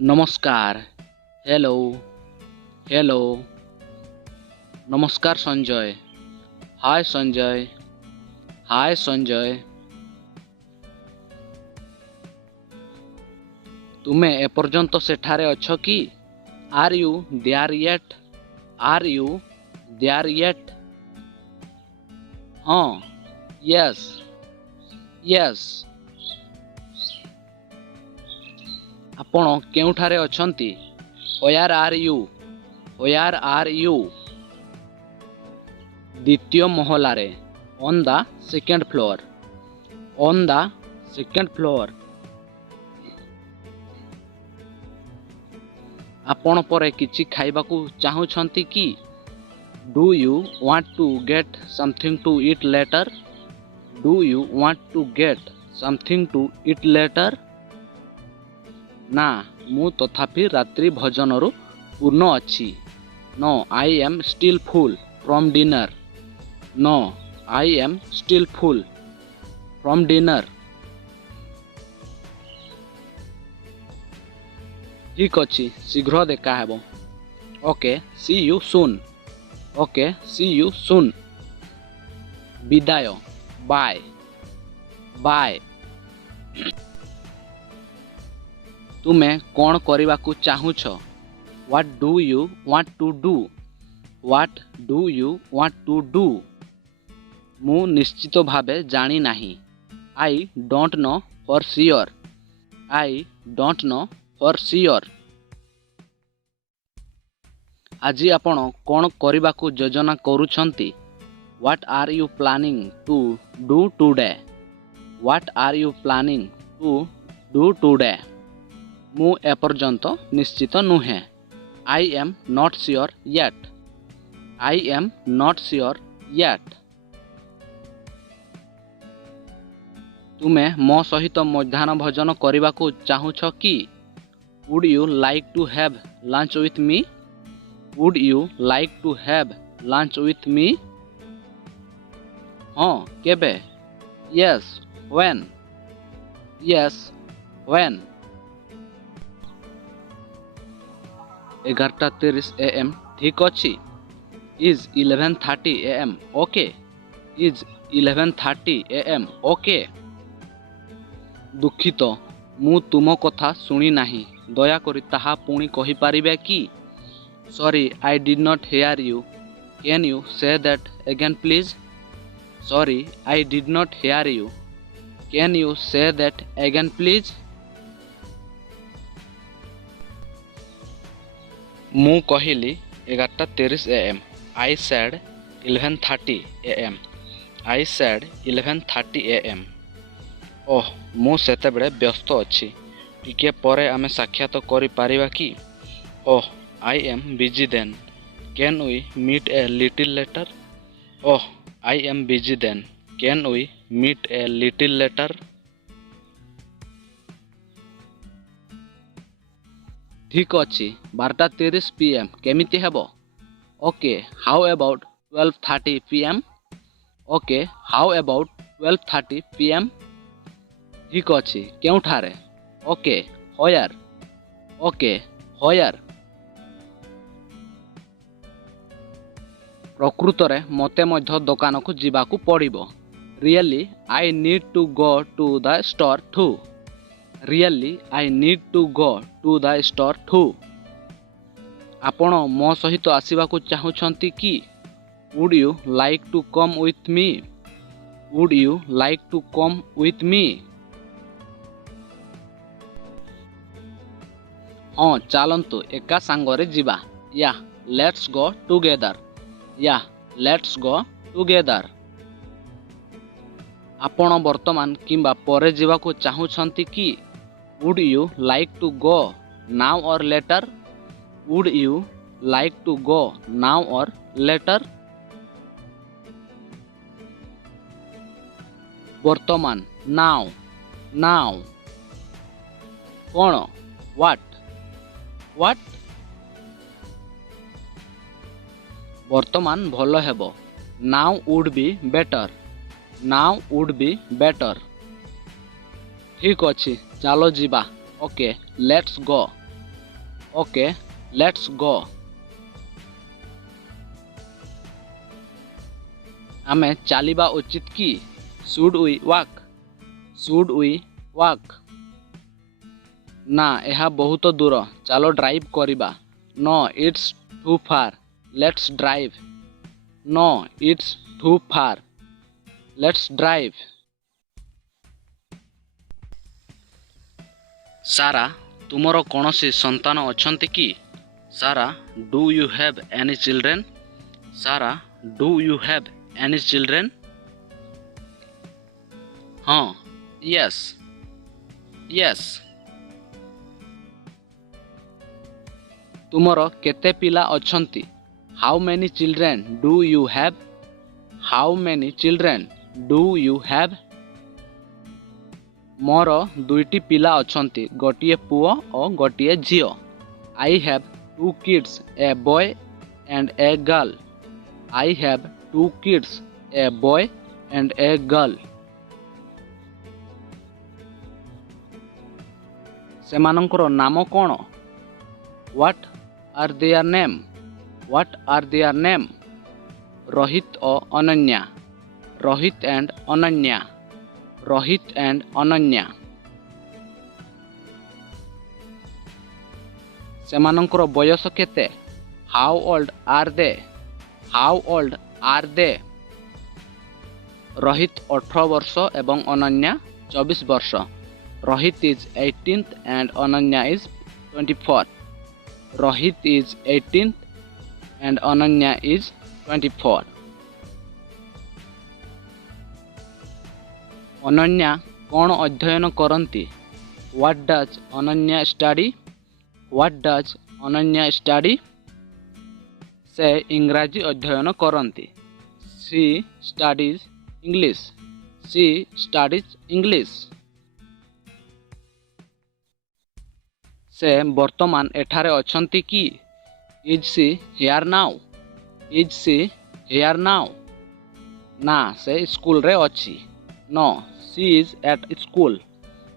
नमस्कार। Hello hello. नमस्कार संजय। हाय संजय। हाय संजय। तुमे एपर्यंत सेठारे अछ कि? Are you there yet? Are you there yet? हाँ। Yes yes. आपण केउठारे अछंती? Where are you? Where are you? द्वितीय महलारे। On the second floor. On the second floor. आपण परे किछि खाइबाकू चाहुछंती कि? Do you want to get something to eat later? Do you want to get something to eat later? ना मु तथापि रात्रि भोजनरु पूर्ण अछि। No I am still full from dinner. No I am still full from dinner. ठीक अछि, शीघ्र देखा हेबो। Okay see you soon. Okay see you soon. विदाय। Bye bye. तुमे कौन करिबाकू चाहुछ? What do you want to do? What do you want to do? मु निश्चित भावे जानी नाही। I don't know for sure. I don't know for sure. आजि आपण कौन करिबाकू योजना करूछंती? What are you planning to do today? What are you planning to do today? मु एपर्यंत निश्चित नुहे। I am not sure yet. I am not sure yet. तुमे मो सहित मध्याह्न भोजन करिबाकू चाहुछ कि? Would you like to have lunch with me? Would you like to have lunch with me? हाँ केबे? Yes when. Yes when. 11:30 AM ठीक अछि। Is 11:30 AM okay? Is 11:30 AM okay? दुखित मु तुम कथा सुनी नाही। दया करी ताहा पुणी कहि पारिबे कि? Sorry I did not here you. Can you say that again please? Sorry I did not here you. Can you say that again please? मु कहिली 11:30 AM। I said 11:30 AM। I said 11:30 AM। ओह मु सेते बेले व्यस्त अछि। टिके परे आमे साक्षात करि पारिबा कि? Oh I am busy then. Can we meet a little later? Oh I am busy then. Can we meet a little later? ठीक अछि 12:30 PM केमिति हेबो? Okay how about 12:30 PM? Okay how about 12:30 PM? ठीक अछि केउठारे? Okay होयर। Okay होयर। प्रकृतरे मते मध्य दुकान को जीवाकू पड़िबो। Really I need to go to the store too. Really, I need to go to the store too. आपण मो सहित आसीबाकू चाहुछंती कि? Would you like to come with me? Would you like to come with me? हाँ चालंतु एका सांगरे जीवा। या let's go together. या let's go together. आपण वर्तमान किंबा परे जीवाकू चाहुछंती कि? Would you like to go now or later? Would you like to go now or later? वर्तमान now now। कौन? what what? वर्तमान भलो हेबो। now would be better। now would be better। ठीक अछि चालो जीवा। Okay let's go. Okay let's go. आमे चलिबा उचित की? Should we walk? Should we walk? ना यह बहुत दूर, चलो ड्राइव करिबा। No it's too far, let's drive. No it's too far, let's drive. Sara तुमरो कौनसी संतान अछंती की? Sara do you have any children? Sara do you have any children? हाँ यस यस। तुमरो केते पिला अछंती? How many children do you have? How many children do you have? मोर दुईटी पिला अछंती, गोटिए पुओ और गोटिए झियो। I have two kids, a boy and a girl. I have two kids, a boy and a girl. सेमानंकर नाम कौन? What are their name? What are their name? Rohit और अनन्या। रोहित एंड अनन्या। रोहित एंड अनन्या। सेमानंकर बयस केते? How old are they? How old are they? Rohit 18 वर्ष एवं अनन्या 24 वर्ष। Rohit is 18th and Ananya is 24. Rohit is 18th and Ananya is 24. Ananya कौन अध्ययन करती? What does Ananya study? What does Ananya study? से इंग्राजी अध्ययन करती। She studies English. She studies English. से वर्तमान एठारे अछंती की? Is she here now? Is she here now? ना से स्कूल रे अच्छी। No, she is at school.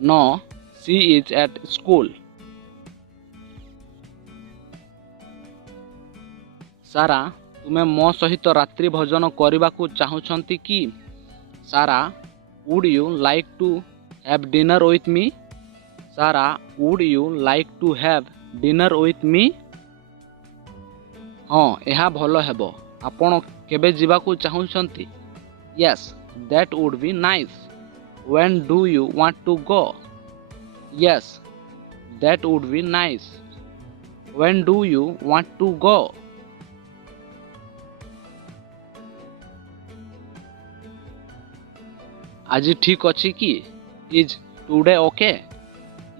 No, she is at school. सारा तुमे मो सहित रात्रि भोजन करने को चाहूछंती की? सारा would you like to have dinner with me? सारा would you like to have dinner with me? हाँ यह भल हेबो। आपण केबे जीवा को चाहूछंती? Yes, that would be nice. When do you want to go? Yes, that would be nice. When do you want to go? आज ठीक अच्छी की? Is today okay?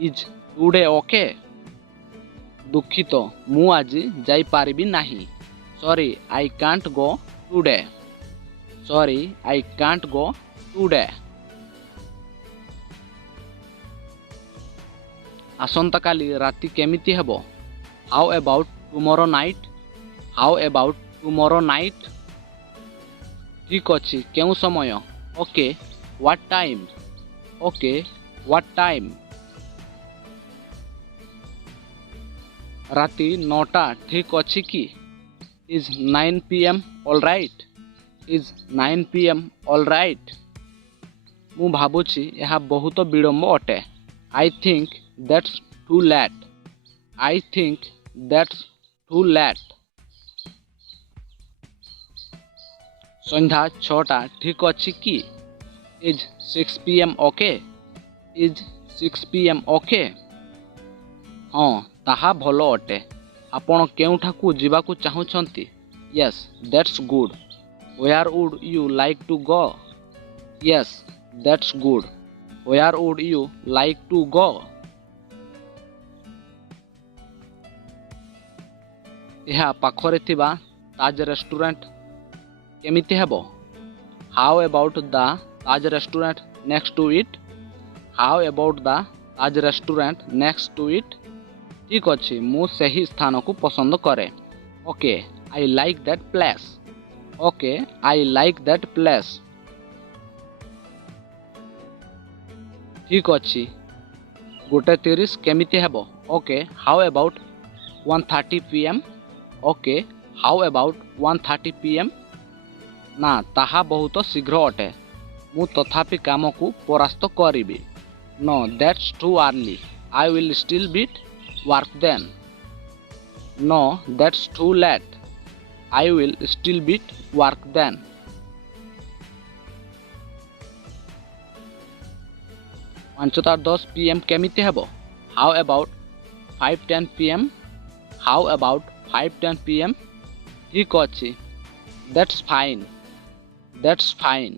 Is today okay? दुखित मु आज जाई पारिबी नाही। Sorry, I can't go today. Sorry, I can't go today. आसंता काली राति केमिति हेबो? How about tomorrow night? How about tomorrow night? ठीक अछि केउ समय? Okay, what time? Okay, what time? राति 9टा ठीक अछि की? Is 9 PM all right? Is 9 PM all right? मु भाबुछि यह बहुत विलंब अटे। I think that's too late. I think that's too late. संध्या 6टा ठीक अछि की? Is 6 PM okay? Is 6 PM okay? हाँ ताहा भलो अटे। आपण केउठाकू जीवाकू चाहूछंती? Yes, that's good. Where would you like to go? Yes, that's good. Where would you like to go? यह पाखरे थिबा ताज रेस्टोरेंट केमिति हेबो? How about the Taj restaurant next to it? How about the Taj restaurant next to it? ठीक अच्छी मु सही स्थान को पसंद करे। Okay I like that place. Okay I like that place. ठीक अच्छी 1:30 केमिति हेबो? Okay how about 1:30 p.m. Okay, how about 1:30 p.m.? ନା ତାହା ବହୁତ ଶୀଘ୍ର ଅଟେ। ମୁଁ ତଥାପି କାମକୁ ପରାସ୍ତ କରିବି। No, that's too early. I will still beat work then. No, that's too late. I will still beat work then. 5:10 p.m. କେମିତି ହେବ? How about 5:10 p.m.? How about 5:10 p.m.? ଠିକ୍ ଅଛି। That's fine. That's fine.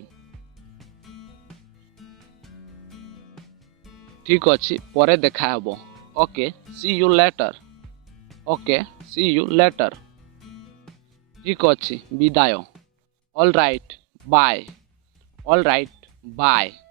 ଠିକ୍ ଅଛି, ପରେ ଦେଖା ହେବ। Okay, see you later. Okay, see you later. ଠିକ୍ ଅଛି, ବିଦାୟ। All right, bye. All right, bye.